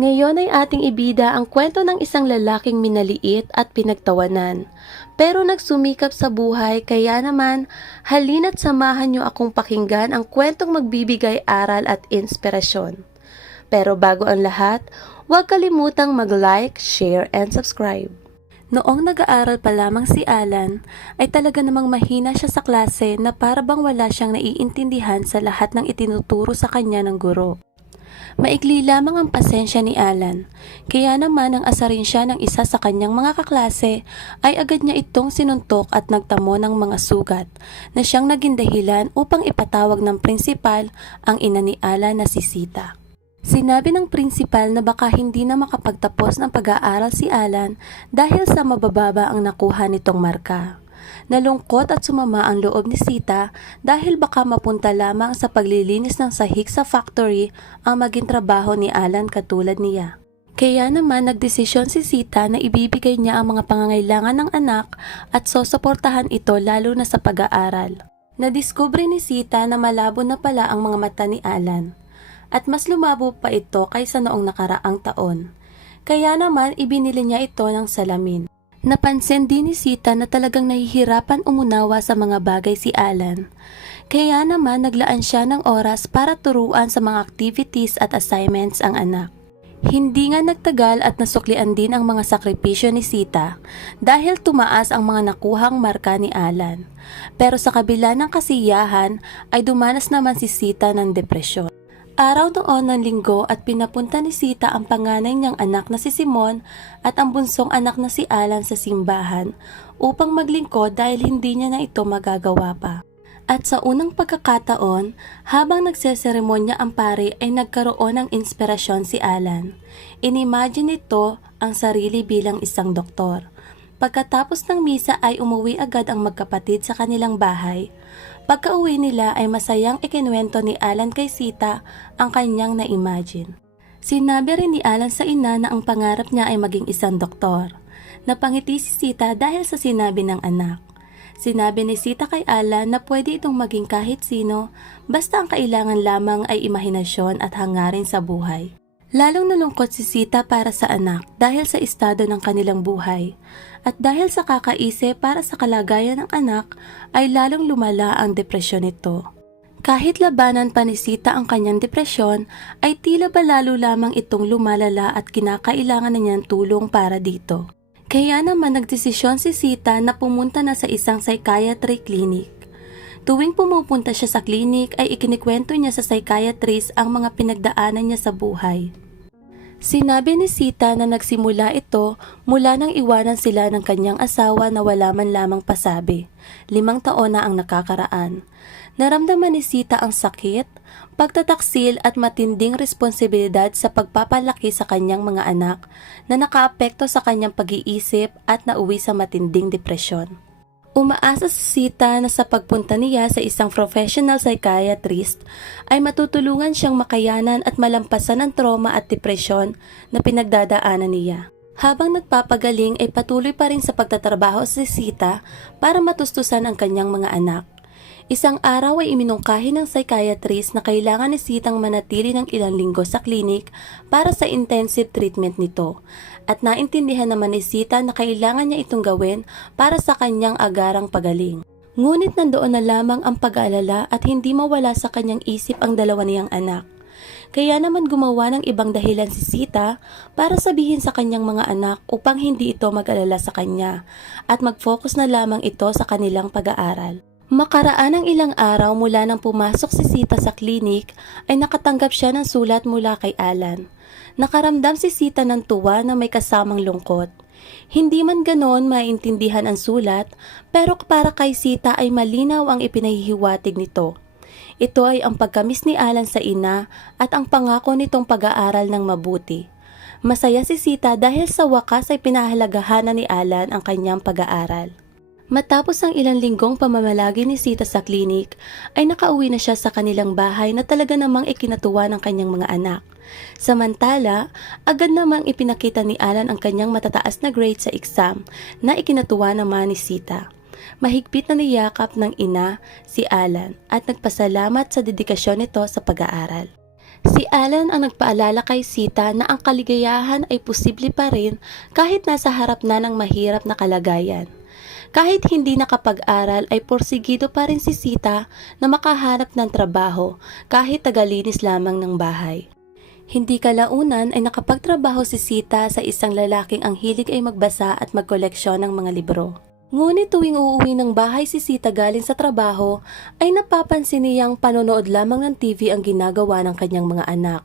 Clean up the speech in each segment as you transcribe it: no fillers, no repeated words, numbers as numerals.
Ngayon ay ating ibida ang kwento ng isang lalaking minaliit at pinagtawanan. Pero nagsumikap sa buhay, kaya naman halina't samahan niyo akong pakinggan ang kwentong magbibigay aral at inspirasyon. Pero bago ang lahat, huwag kalimutang mag-like, share, and subscribe. Noong nag-aaral pa lamang si Alan, ay talaga namang mahina siya sa klase na para bang wala siyang naiintindihan sa lahat ng itinuturo sa kanya ng guro. Maikli lamang ang pasensya ni Alan, kaya naman nang asarin siya ng isa sa kanyang mga kaklase ay agad niya itong sinuntok at nagtamo ng mga sugat na siyang naging dahilan upang ipatawag ng prinsipal ang ina ni Alan na si Sita. Sinabi ng prinsipal na baka hindi na makapagtapos ng pag-aaral si Alan dahil sa mabababa ang nakuha nitong marka. Nalungkot at sumama ang loob ni Sita dahil baka mapunta lamang sa paglilinis ng sahig sa factory ang maging trabaho ni Alan katulad niya. Kaya naman nagdesisyon si Sita na ibibigay niya ang mga pangangailangan ng anak at susuportahan ito lalo na sa pag-aaral. Nadiskubre ni Sita na malabo na pala ang mga mata ni Alan at mas lumabo pa ito kaysa noong nakaraang taon. Kaya naman ibinili niya ito ng salamin. Napansin din ni Sita na talagang nahihirapan umunawa sa mga bagay si Alan. Kaya naman naglaan siya ng oras para turuan sa mga activities at assignments ang anak. Hindi nga nagtagal at nasuklian din ang mga sakripisyo ni Sita dahil tumaas ang mga nakuhang marka ni Alan. Pero sa kabila ng kasiyahan ay dumanas naman si Sita ng depresyon. Araw noon ng linggo at pinapunta ni Sita ang panganay niyang anak na si Simon at ang bunsong anak na si Alan sa simbahan upang maglingkod dahil hindi niya na ito magagawa pa. At sa unang pagkakataon, habang nagseseremonya ang pari ay nagkaroon ng inspirasyon si Alan. Inimagine nito ang sarili bilang isang doktor. Pagkatapos ng misa ay umuwi agad ang magkapatid sa kanilang bahay. Pagka-uwi nila ay masayang ikinuwento ni Alan kay Sita ang kanyang na-imagine. Sinabi rin ni Alan sa ina na ang pangarap niya ay maging isang doktor. Napangiti si Sita dahil sa sinabi ng anak. Sinabi ni Sita kay Alan na pwede itong maging kahit sino basta ang kailangan lamang ay imahinasyon at hangarin sa buhay. Lalong nalungkot si Sita para sa anak dahil sa estado ng kanilang buhay. At dahil sa kakaisip para sa kalagayan ng anak ay lalong lumala ang depresyon nito. Kahit labanan pa ni Sita ang kanyang depresyon ay tila ba lalo lamang itong lumalala at kinakailangan na niyang tulong para dito. Kaya naman nagdesisyon si Sita na pumunta na sa isang psychiatry clinic. Tuwing pumupunta siya sa clinic ay ikinikwento niya sa psychiatrist ang mga pinagdaanan niya sa buhay. Sinabi ni Sita na nagsimula ito mula nang iwanan sila ng kanyang asawa na wala man lamang pasabi. 5 taon na ang nakakaraan. Naramdaman ni Sita ang sakit, pagtataksil at matinding responsibilidad sa pagpapalaki sa kanyang mga anak na nakaapekto sa kanyang pag-iisip at nauwi sa matinding depresyon. Umaasa si Sita na sa pagpunta niya sa isang professional psychiatrist ay matutulungan siyang makayanan at malampasan ang trauma at depresyon na pinagdadaanan niya. Habang nagpapagaling ay patuloy pa rin sa pagtatrabaho si Sita para matustusan ang kanyang mga anak. Isang araw ay iminungkahi ng psychiatrist na kailangan ni Sitang manatili ng ilang linggo sa klinik para sa intensive treatment nito. At naintindihan naman ni Sita na kailangan niya itong gawin para sa kanyang agarang pagaling. Ngunit nandoon na lamang ang pag-aalala at hindi mawala sa kanyang isip ang dalawa niyang anak. Kaya naman gumawa ng ibang dahilan si Sita para sabihin sa kanyang mga anak upang hindi ito mag-alala sa kanya at mag-focus na lamang ito sa kanilang pag-aaral. Makaraan ng ilang araw mula nang pumasok si Sita sa klinik ay nakatanggap siya ng sulat mula kay Alan. Nakaramdam si Sita ng tuwa na may kasamang lungkot. Hindi man ganoon maintindihan ang sulat, pero para kay Sita ay malinaw ang ipinahihiwatig nito. Ito ay ang pagkamis ni Alan sa ina at ang pangako nitong pag-aaral ng mabuti. Masaya si Sita dahil sa wakas ay pinahalagahan ni Alan ang kanyang pag-aaral. Matapos ang ilang linggong pamamalagi ni Sita sa klinik, ay nakauwi na siya sa kanilang bahay na talaga namang ikinatuwa ng kanyang mga anak. Samantala, agad namang ipinakita ni Alan ang kanyang matataas na grade sa exam na ikinatuwa naman ni Sita. Mahigpit na niyakap ng ina si Alan at nagpasalamat sa dedikasyon nito sa pag-aaral. Si Alan ang nagpaalala kay Sita na ang kaligayahan ay posible pa rin kahit nasa harap na ng mahirap na kalagayan. Kahit hindi nakapag-aral ay porsigido pa rin si Sita na makahanap ng trabaho kahit tagalinis lamang ng bahay. Hindi kalaunan ay nakapagtrabaho si Sita sa isang lalaking ang hilig ay magbasa at magkoleksyon ng mga libro. Ngunit tuwing uuwi ng bahay si Sita galing sa trabaho, ay napapansin niyang panonood lamang ng TV ang ginagawa ng kanyang mga anak.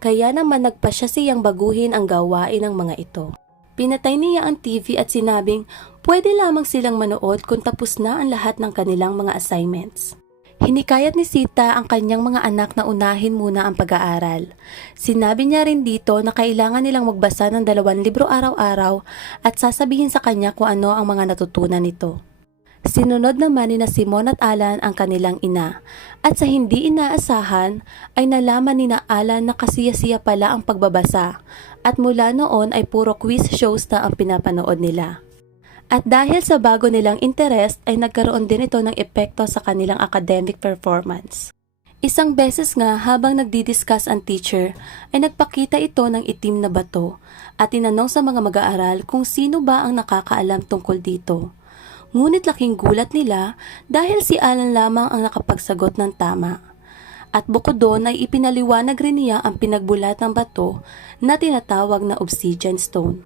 Kaya naman nagpasya siyang baguhin ang gawain ng mga ito. Pinatay niya ang TV at sinabing pwede lamang silang manood kung tapos na ang lahat ng kanilang mga assignments. Hinikayat ni Sita ang kanyang mga anak na unahin muna ang pag-aaral. Sinabi niya rin dito na kailangan nilang magbasa ng 2 libro araw-araw at sasabihin sa kanya kung ano ang mga natutunan nito. Sinunod naman ni Simon at Alan ang kanilang ina at sa hindi inaasahan ay nalaman ni Alan na kasiya-siya pala ang pagbabasa at mula noon ay puro quiz shows na ang pinapanood nila. At dahil sa bago nilang interest ay nagkaroon din ito ng epekto sa kanilang academic performance. Isang beses nga habang nagdidiscuss ang teacher ay nagpakita ito ng itim na bato at tinanong sa mga mag-aaral kung sino ba ang nakakaalam tungkol dito. Ngunit laking gulat nila dahil si Alan lamang ang nakapagsagot ng tama. At bukod doon ay ipinaliwanag rin niya ang pinagbulat ng bato na tinatawag na obsidian stone.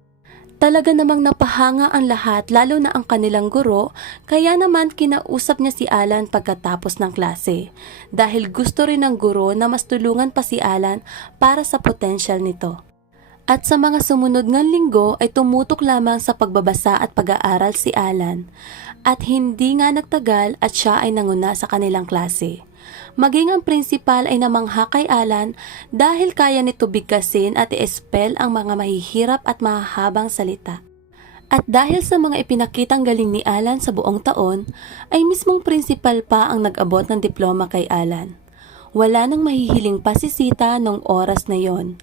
Talaga namang napahanga ang lahat lalo na ang kanilang guro kaya naman kinausap niya si Alan pagkatapos ng klase dahil gusto rin ng guro na mas tulungan pa si Alan para sa potensyal nito. At sa mga sumunod ng linggo ay tumutok lamang sa pagbabasa at pag-aaral si Alan at hindi nga nagtagal at siya ay nanguna sa kanilang klase. Maging ang prinsipal ay namangha kay Alan dahil kaya nito bigkasin at i-spell ang mga mahihirap at mahahabang salita. At dahil sa mga ipinakitang galing ni Alan sa buong taon, ay mismong prinsipal pa ang nag-abot ng diploma kay Alan. Wala nang mahihiling pa si Sita noong oras na yon.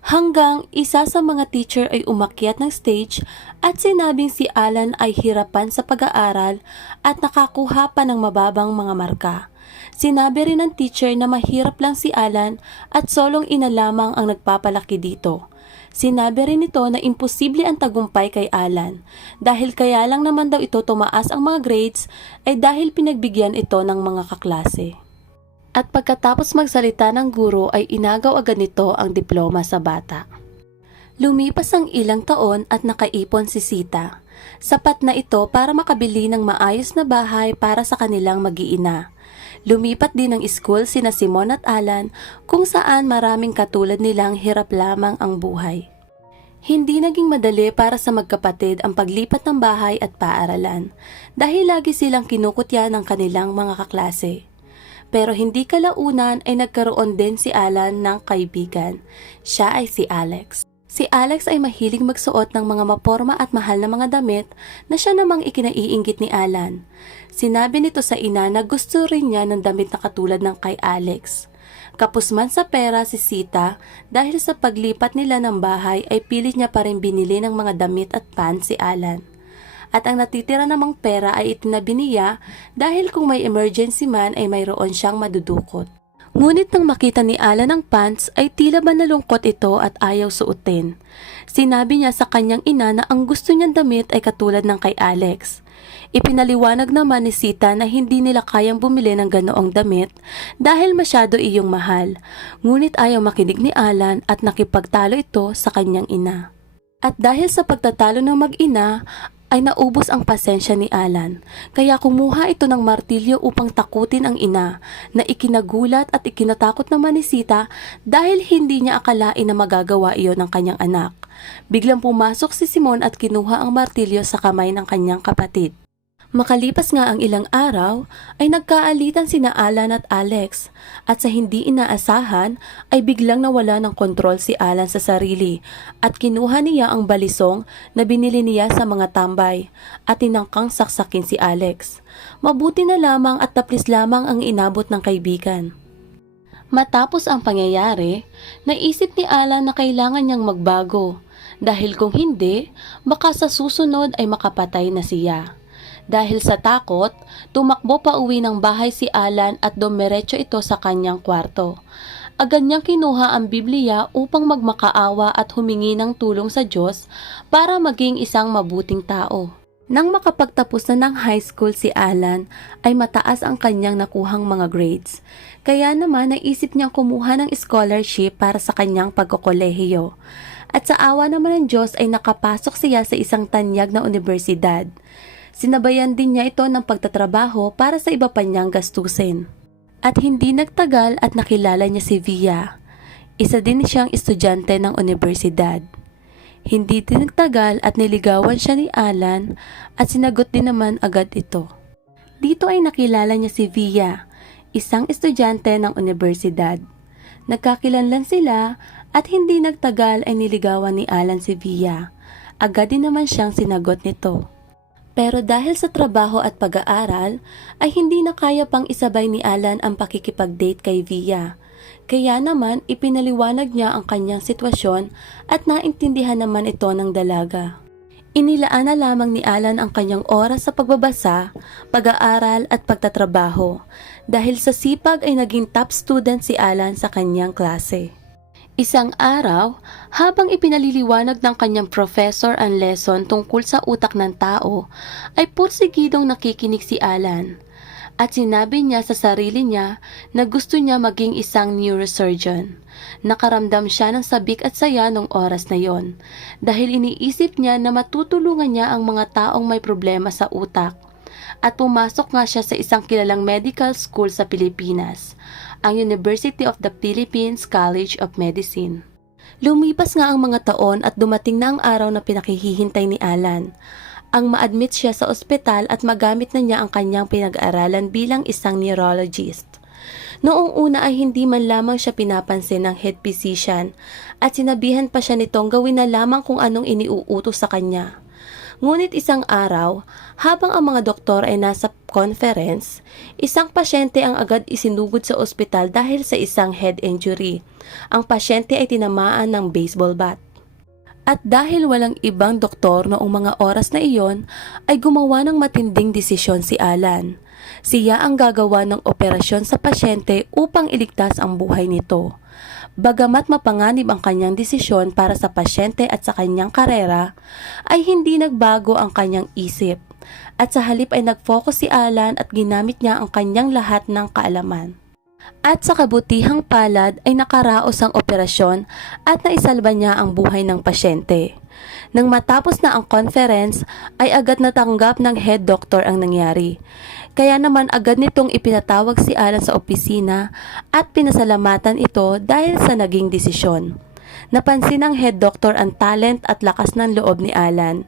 Hanggang isa sa mga teacher ay umakyat ng stage at sinabing si Alan ay hirapan sa pag-aaral at nakakuha pa ng mababang mga marka. Sinabi rin ng teacher na mahirap lang si Alan at solong ina lamang ang nagpapalaki dito. Sinabi rin nito na imposible ang tagumpay kay Alan dahil kaya lang naman daw ito tumaas ang mga grades ay dahil pinagbigyan ito ng mga kaklase. At pagkatapos magsalita ng guro ay inagaw agad nito ang diploma sa bata. Lumipas ang ilang taon at nakaipon si Sita. Sapat na ito para makabili ng maayos na bahay para sa kanilang mag-iina. Lumipat din ng school sina Simon at Alan kung saan maraming katulad nilang hirap lamang ang buhay. Hindi naging madali para sa magkapatid ang paglipat ng bahay at paaralan dahil lagi silang kinukutya ng kanilang mga kaklase. Pero hindi kalaunan ay nagkaroon din si Alan ng kaibigan. Siya ay si Alex. Si Alex ay mahilig magsuot ng mga maporma at mahal na mga damit na siya namang ikinaiinggit ni Alan. Sinabi nito sa ina na gusto rin niya ng damit na katulad ng kay Alex. Kapos man sa pera si Sita dahil sa paglipat nila ng bahay ay pilit niya pa rin binili ng mga damit at pants si Alan. At ang natitira namang pera ay itinabi niya dahil kung may emergency man ay mayroon siyang madudukot. Ngunit nang makita ni Alan ang pants ay tila ba nalungkot ito at ayaw suotin. Sinabi niya sa kanyang ina na ang gusto niyang damit ay katulad ng kay Alex. Ipinaliwanag naman ni Sita na hindi nila kayang bumili ng ganoong damit dahil masyado iyong mahal. Ngunit ayaw makinig ni Alan at nakipagtalo ito sa kanyang ina. At dahil sa pagtatalo ng mag-ina, ay naubos ang pasensya ni Alan, kaya kumuha ito ng martilyo upang takutin ang ina, na ikinagulat at ikinatakot naman ni Sita dahil hindi niya akalain na magagawa iyon ng kanyang anak. Biglang pumasok si Simon at kinuha ang martilyo sa kamay ng kanyang kapatid. Makalipas nga ang ilang araw, ay nagkaalitan sina Alan at Alex at sa hindi inaasahan ay biglang nawala ng kontrol si Alan sa sarili at kinuha niya ang balisong na binili niya sa mga tambay at tinangkang saksakin si Alex. Mabuti na lamang at taplis lamang ang inabot ng kaibigan. Matapos ang pangyayari, naisip ni Alan na kailangan niyang magbago dahil kung hindi, baka sa susunod ay makapatay na siya. Dahil sa takot, tumakbo pa uwi ng bahay si Alan at dumiretso ito sa kanyang kwarto. agad niyang kinuha ang Biblia upang magmakaawa at humingi ng tulong sa Diyos para maging isang mabuting tao. Nang makapagtapos na ng high school si Alan, ay mataas ang kanyang nakuhang mga grades. Kaya naman naisip niyang kumuha ng scholarship para sa kanyang pagkokolehiyo. At sa awa naman ng Diyos ay nakapasok siya sa isang tanyag na universidad. Sinabayan din niya ito ng pagtatrabaho para sa iba pa niyang gastusin. At hindi nagtagal at nakilala niya si Via. Isa din siyang estudyante ng universidad. Hindi din nagtagal at niligawan siya ni Alan at sinagot din naman agad ito. Dito ay nakilala niya si Via, isang estudyante ng universidad. Nagkakilanlan sila at hindi nagtagal ay niligawan ni Alan si Via. Agad din naman siyang sinagot nito. Pero dahil sa trabaho at pag-aaral ay hindi na kaya pang isabay ni Alan ang pakikipag-date kay Via. Kaya naman ipinaliwanag niya ang kanyang sitwasyon at naintindihan naman ito ng dalaga. Inilaan na lamang ni Alan ang kanyang oras sa pagbabasa, pag-aaral at pagtatrabaho. Dahil sa sipag ay naging top student si Alan sa kanyang klase. Isang araw, habang ipinaliliwanag ng kanyang professor ang lesson tungkol sa utak ng tao, ay pursigidong nakikinig si Alan. At sinabi niya sa sarili niya na gusto niya maging isang neurosurgeon. Nakaramdam siya ng sabik at saya nung oras na yon dahil iniisip niya na matutulungan niya ang mga taong may problema sa utak. At pumasok nga siya sa isang kilalang medical school sa Pilipinas, ang University of the Philippines College of Medicine. Lumipas nga ang mga taon at dumating na ang araw na pinakihihintay ni Alan. Ang ma-admit siya sa ospital at magamit na niya ang kanyang pinag-aaralan bilang isang neurologist. Noong una ay hindi man lamang siya pinapansin ng head physician at sinabihan pa siya nitong gawin na lamang kung anong iniuutos sa kanya. Ngunit isang araw, habang ang mga doktor ay nasa conference, isang pasyente ang agad isinugod sa ospital dahil sa isang head injury. Ang pasyente ay tinamaan ng baseball bat. At dahil walang ibang doktor noong mga oras na iyon, ay gumawa ng matinding desisyon si Alan. Siya ang gagawa ng operasyon sa pasyente upang iligtas ang buhay nito. Bagamat mapanganib ang kanyang desisyon para sa pasyente at sa kanyang karera, ay hindi nagbago ang kanyang isip. At sa halip ay nag-focus si Alan at ginamit niya ang kanyang lahat ng kaalaman. At sa kabutihang palad ay nakaraos ang operasyon at naisalba niya ang buhay ng pasyente. Nang matapos na ang conference ay agad natanggap ng head doctor ang nangyari. Kaya naman agad nitong ipinatawag si Alan sa opisina at pinasalamatan ito dahil sa naging desisyon. Napansin ng head doctor ang talent at lakas ng loob ni Alan.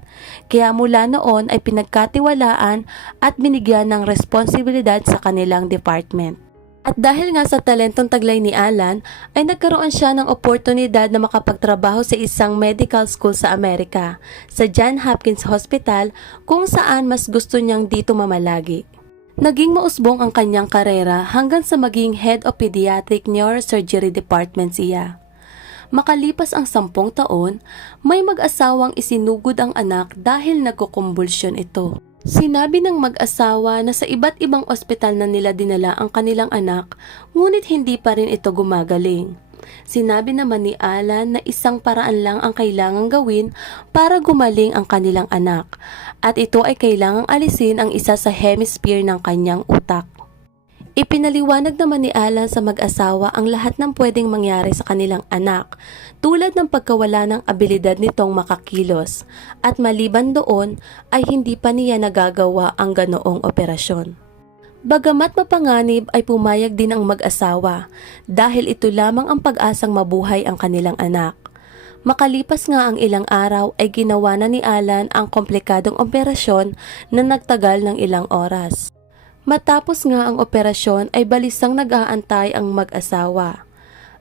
Kaya mula noon ay pinagkatiwalaan at binigyan ng responsibilidad sa kanilang department. At dahil nga sa talentong taglay ni Alan, ay nagkaroon siya ng oportunidad na makapagtrabaho sa isang medical school sa Amerika, sa Johns Hopkins Hospital, kung saan mas gusto niyang dito mamalagi. Naging mausbong ang kanyang karera hanggang sa maging head of pediatric neurosurgery department siya. Makalipas ang 10 taon, may mag-asawang isinugod ang anak dahil nagkukumbulsyon ito. Sinabi ng mag-asawa na sa iba't ibang ospital na nila dinala ang kanilang anak, ngunit hindi pa rin ito gumagaling. Sinabi naman ni Alan na isang paraan lang ang kailangang gawin para gumaling ang kanilang anak, at ito ay kailangang alisin ang isa sa hemisphere ng kanyang utak. Ipinaliwanag naman ni Alan sa mag-asawa ang lahat ng pwedeng mangyari sa kanilang anak, tulad ng pagkawala ng abilidad nitong makakilos, at maliban doon ay hindi pa niya nagagawa ang ganoong operasyon. Bagamat mapanganib ay pumayag din ang mag-asawa dahil ito lamang ang pag-asang mabuhay ang kanilang anak. Makalipas nga ang ilang araw ay ginawa na ni Alan ang komplikadong operasyon na nagtagal ng ilang oras. Matapos nga ang operasyon ay balisang nag-aantay ang mag-asawa.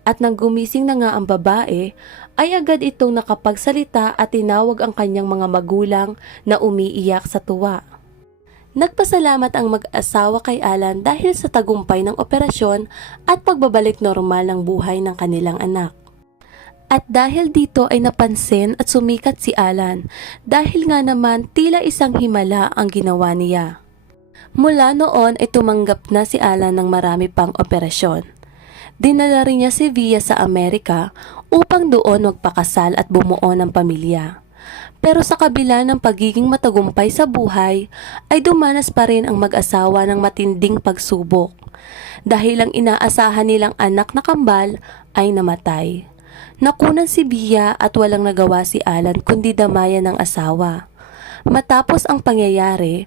At nang gumising na nga ang babae, ay agad itong nakapagsalita at tinawag ang kanyang mga magulang na umiiyak sa tuwa. Nagpasalamat ang mag-asawa kay Alan dahil sa tagumpay ng operasyon at pagbabalik normal ng buhay ng kanilang anak. At dahil dito ay napansin at sumikat si Alan dahil nga naman tila isang himala ang ginawa niya. Mula noon ay tumanggap na si Alan ng marami pang operasyon. Dinala rin niya si Via sa Amerika upang doon magpakasal at bumuo ng pamilya. Pero sa kabila ng pagiging matagumpay sa buhay, ay dumanas pa rin ang mag-asawa ng matinding pagsubok. Dahil ang inaasahan nilang anak na kambal ay namatay. Nakunan si Via at walang nagawa si Alan kundi damayan ng asawa. Matapos ang pangyayari,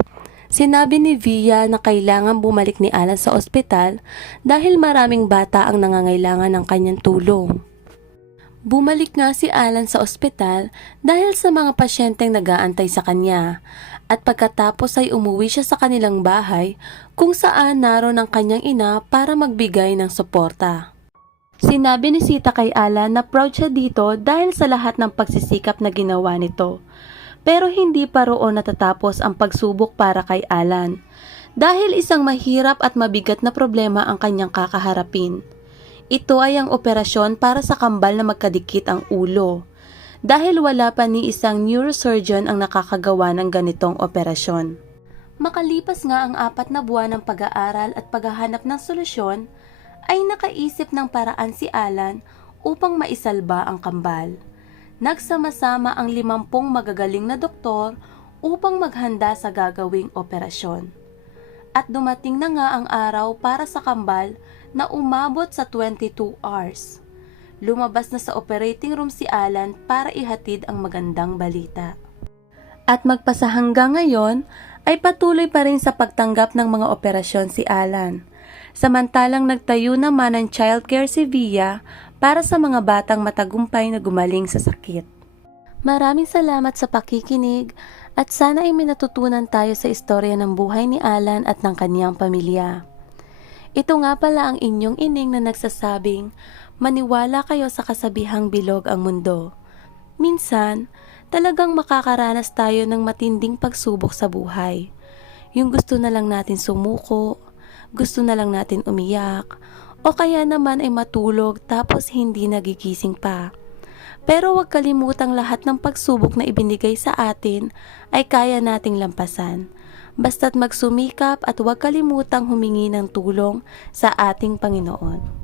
sinabi ni Via na kailangan bumalik ni Alan sa ospital dahil maraming bata ang nangangailangan ng kanyang tulong. Bumalik nga si Alan sa ospital dahil sa mga pasyenteng nag-aantay sa kanya at pagkatapos ay umuwi siya sa kanilang bahay kung saan naroon ang kanyang ina para magbigay ng suporta. Sinabi ni Sita kay Alan na proud siya dito dahil sa lahat ng pagsisikap na ginawa nito. Pero hindi pa roon natatapos ang pagsubok para kay Alan dahil isang mahirap at mabigat na problema ang kanyang kakaharapin. Ito ay ang operasyon para sa kambal na magkadikit ang ulo dahil wala pa ni isang neurosurgeon ang nakakagawa ng ganitong operasyon. Makalipas nga ang 4 na buwan ng pag-aaral at paghahanap ng solusyon, ay nakaisip ng paraan si Alan upang maisalba ang kambal. Nagsama-sama ang 50 magagaling na doktor upang maghanda sa gagawing operasyon. At dumating na nga ang araw para sa kambal na umabot sa 22 hours. Lumabas na sa operating room si Alan para ihatid ang magandang balita. At magpasa hanggang ngayon ay patuloy pa rin sa pagtanggap ng mga operasyon si Alan. Samantalang nagtayo naman ng childcare si Via para sa mga batang matagumpay na gumaling sa sakit. Maraming salamat sa pakikinig at sana ay minatutunan tayo sa istorya ng buhay ni Alan at ng kaniyang pamilya. Ito nga pala ang inyong ining na nagsasabing, maniwala kayo sa kasabihang bilog ang mundo. Minsan, talagang makakaranas tayo ng matinding pagsubok sa buhay. Yung gusto na lang natin sumuko, gusto na lang natin umiyak, o kaya naman ay matulog tapos hindi nagigising pa. Pero huwag kalimutang lahat ng pagsubok na ibinigay sa atin ay kaya nating lampasan. Basta't magsumikap at huwag kalimutang humingi ng tulong sa ating Panginoon.